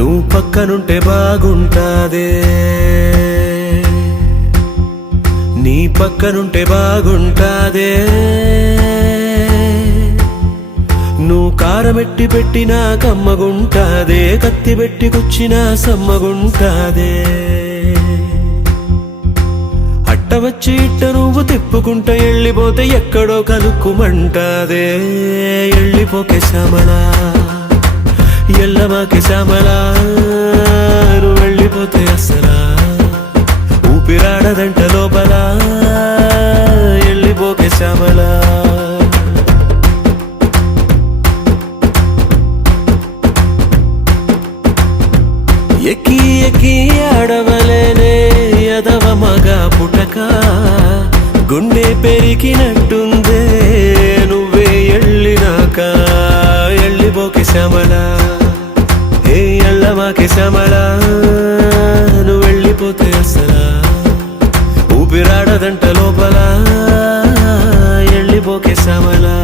నువ్వు పక్కనుంటే బాగుంటాదే. నీ పక్కనుంటే బాగుంటాదే. నువ్వు కారమెట్టి పెట్టినా కమ్మగుంటాదే కత్తి పెట్టి గుచ్చినా సమ్మగుంటాదే. అట్ట వచ్చి ఇట్ట నువ్వు తిప్పుకుంటా వెళ్ళిపోతే ఎక్కడో కలుక్కుమంటాదే. వెళ్ళిపోకే శ్యామలా. ఎల్లమాకే శ్యామలారు వెళ్ళిపోతే అసలా ఊపిరాడదంట లోపల వెళ్ళిపోకే శ్యామలా. ఎక్కి ఎక్కి ఆడవలేనే యదవ మగ పుటక. గుండె పెరిగినట్టుందే నువ్వే ఎళ్ళినాక ఎళ్ళిపోకే శ్యామలా. ఏ ఎళ్ళమాకి శ్యామల నువ్వు వెళ్ళిపోతే అసలా ఊపిరాడదంట లోపల? ఎళ్ళిపోకే శ్యామలా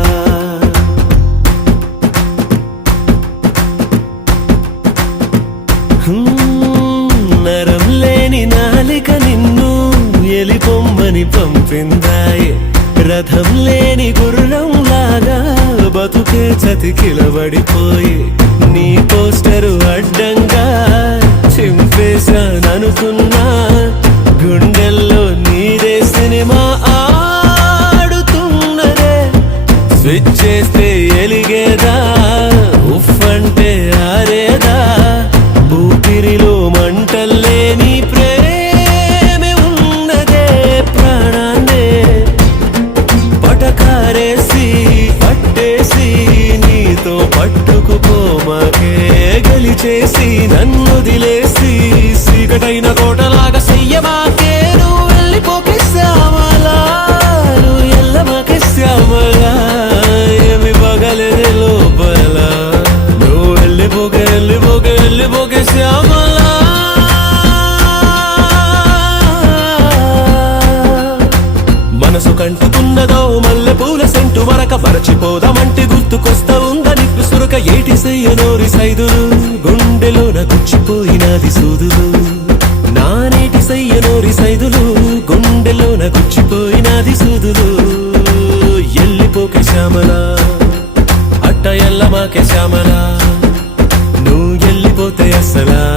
నరం లేని నాలిక నిన్ను ఎలిపొమ్మని పంపిందాయే. రథం లేని గుర్రం బతుకే చతికిలబడిపోయి నీ పోస్టరు అడ్డంగా చింపేశాననుకున్నా గుండెల్లో నీదే సినిమా ఆడుతున్నదే. స్విచ్ చేస్తే ఎలిగేదా? ఉఫ్ అంటే ఆరేదా? ఊపిరిలో మంటల్లే నీ ప్రేమే ఉన్నదే ప్రాణాన్నే. పటకారేసి పట్టుకుపోమాకే గలిచేసి నన్ను వదిలేసి సీకటైన మనసు కంటుకున్నదో మల్లె పూల సెంటు మరక మరచిపోదామంటే గుర్తుకొస్తా ఉందని సురక ఏటి సయ్యనోరి సైదులు? గుండెలోన గుచ్చిపోయినది సూదులు. నానేటి సయ్యనోరి సైదులు గుండెలోన గుచ్చిపోయినది సూదులు. ఎల్లిపోకే శ్యామలా అట్ట ఎల్లమాకే శ్యామలా. నువ్వు ఎల్లిపోతే అసలా